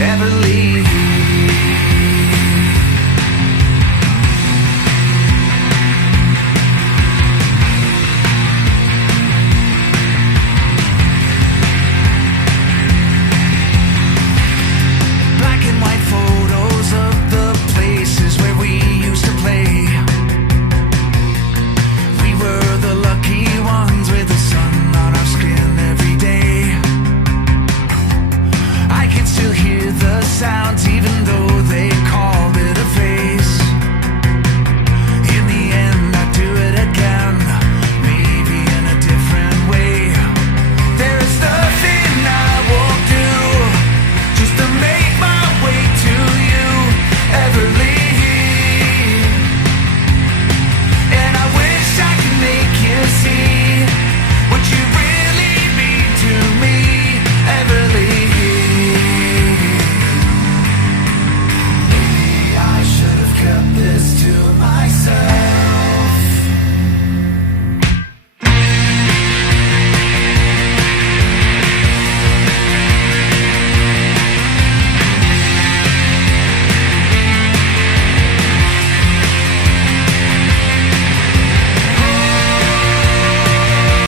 ever leave. Black and white photos of the places where we used to play. We were the lucky ones with the sun on our skin every day. I can still hear the sounds even though